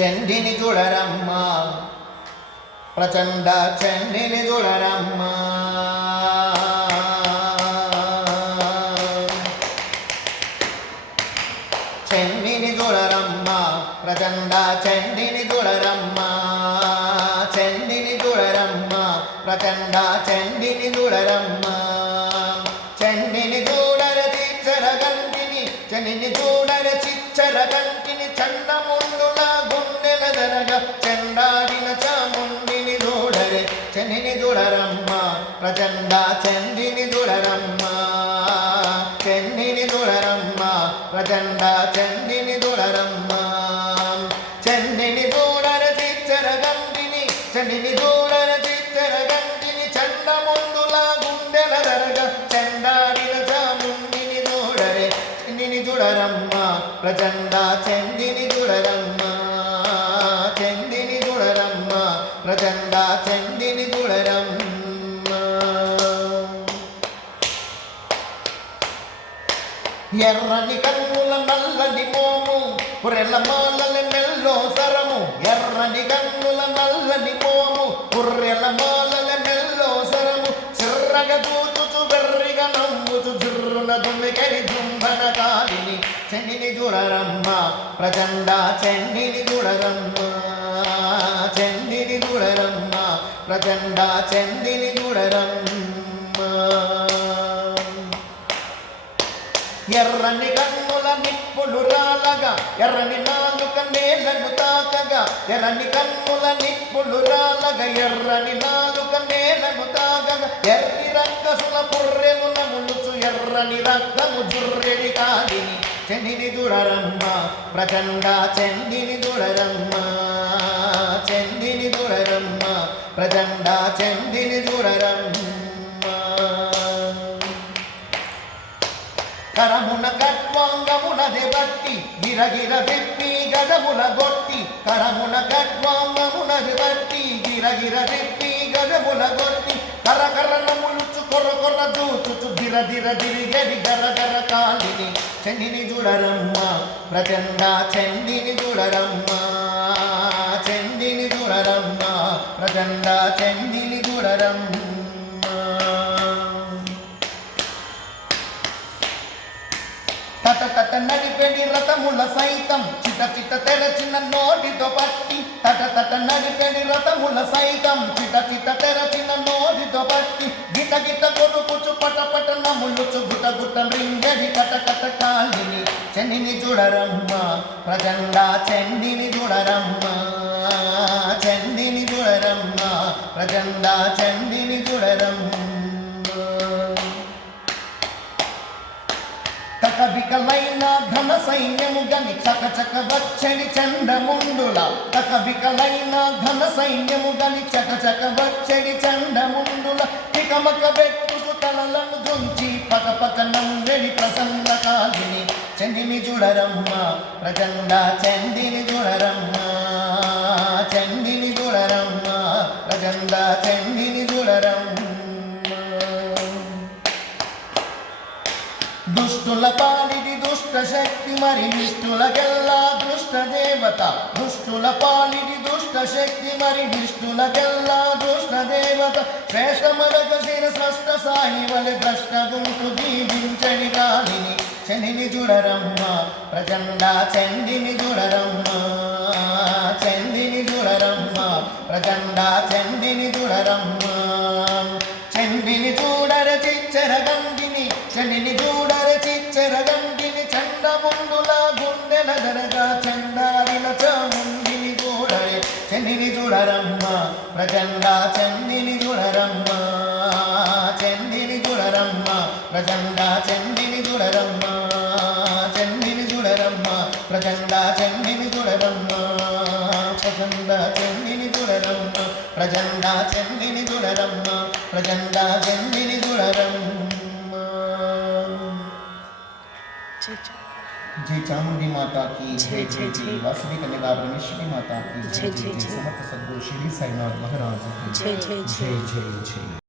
చండిని చూడరమ్మ. ప్రచండ చండిని చూడరమ్మ. చండిని చూడరమ్మ. ప్రచండ చండిని చూడరమ్మ. చండిని చూడరమ్మ. ప్రచండ చండిని చూడరమ్మ. చండిని చూడర తీర్చర గంటిని చనిని చూడర చిచ్చర గంటిని చండ ముందుల గుండెల దరగ చాముండిని చూడరే చనిని చూడరమ్మ ప్రచండ చండిని చూడరమ్మ చండిని చూడరమ్మ ప్రచండ చండిని చూడరమ్మ ప్రచండ చండిని చూడరమ్మ ఎర్రని కన్నుల నల్లని మోము పురెల మెల్లో సరము. ఎర్రని కన్నుల నల్లని మోము పురెలమాలల మెల్లో సరము. చిర్రగ దూచుచు వెర్రిగ నమ్ముచు జుర్రున దుమ్మికరి జుంబన కాలిని చెన్నిని చూడరమ్మ ప్రచండ చెన్నిని చూడరమ్మ ప్రచండ చెన్నిని చూడరమ్మ ఎర్రని కన్నుల నిప్పులు రాలగా ఎర్రని నాలుక నేలను తాకగా ఎర్రని కన్నుల నిప్పులు రాలగా ఎర్రని నాలుక నేలను తాకగా. ఎర్రి రక్కసుల పుర్రెలు నములుచు ఎర్రని రక్తము జుర్రెడి కాదిని చెందిని చూడరమ్మ ప్రచండ చెందిని కరమున కట్వాంగమునది బట్టి గిరగిర తిప్పి గజముల గొట్టి. కరమున కట్వాంగమునది బట్టి గిరగిర తిప్పి గజముల గొట్టి. కర కర నములుచు కొర్ర కొర్ర దూచుచు దిర దిర దిరిగడి గర గర కాలిని చెందిని జుడరమ్మ ప్రచండ చెందిని జుడరమ్మ. చెందిని జుడరమ్మ ప్రచండ చెందిని జుడరమ్మ. తట నడిపెడి రథముల సైతం. చిట చిట తెరచిన నోటితో పట్టి తట తట నడిపెడి రథముల సైతం. చిట చిట తెరచిన నోటితో పట్టి గిట గిట కొరుకుచు పట పట నములుచు గుట గుట రింగడి కట కట కాలిని చెన్నిని చూడరమ్మ ప్రజండా చెన్నిని చూడరమ్మ చెన్నిని చూడరమ్మ ప్రజండా చెన్నిని చూడరమ్మ తకవికలైన సైన్యము గని చక చక వచ్చని చండముండుల. తక వికలైన ఘన సైన్యము గని చక చక వచ్చని చండముండుల. తికమక బెట్టుకు తలలను దుంచి పక పక నందెడి ప్రసన్న కాలిని చండిని జుడరమ్మ. ప్రచండ చండిని జుడరమ్మ చండిని జుడరమ్మ ప్రచండ చండిని దుష్టశక్తి మరి నిష్ఠులకెల్లా దుష్ట దేవత దుష్టుల పాలిటి దుష్టశక్తి మరి నిష్ఠులకెల్లా దుష్ట దేవత శ్రేష్టమరగ శిర స్రష్ట సాయి వలె భ్రష్ట గుంటు దీవించని గాలిని శనిని జుడరమ్మ. ప్రచండ చండిని జుడరమ్మ. చందిని జుడరమ్మ. ప్రచండ చందిని జుడరమ్మ. చండిని చూడర చిచ్చర గంగిని చండిని చూడర చిచ్చర గండిని ముందుల గుండె దరగా చండాలిన చాముండిని చూడరే. చెన్నిని చూడరమ్మ ప్రచండ చండిని చూడరమ్మ చండిని చూడరమ్మ ప్రచండ చండిని చూడరమ్మ చండిని చూడరమ్మ ప్రచండ చండిని చూడరమ్మ ప్రచండ చండిని చూడరమ్మ ప్రచండ చండిని చూడరమ్మ ప్రచండ చండిని చూడరమ్మ. जय चामुंडी माता की जय जय जय वासवी कन्या परमेश्वरी माता की जय जय जय समर्थ सदगुरु श्री साईनाथ महाराज की जय जय जय जय जय जय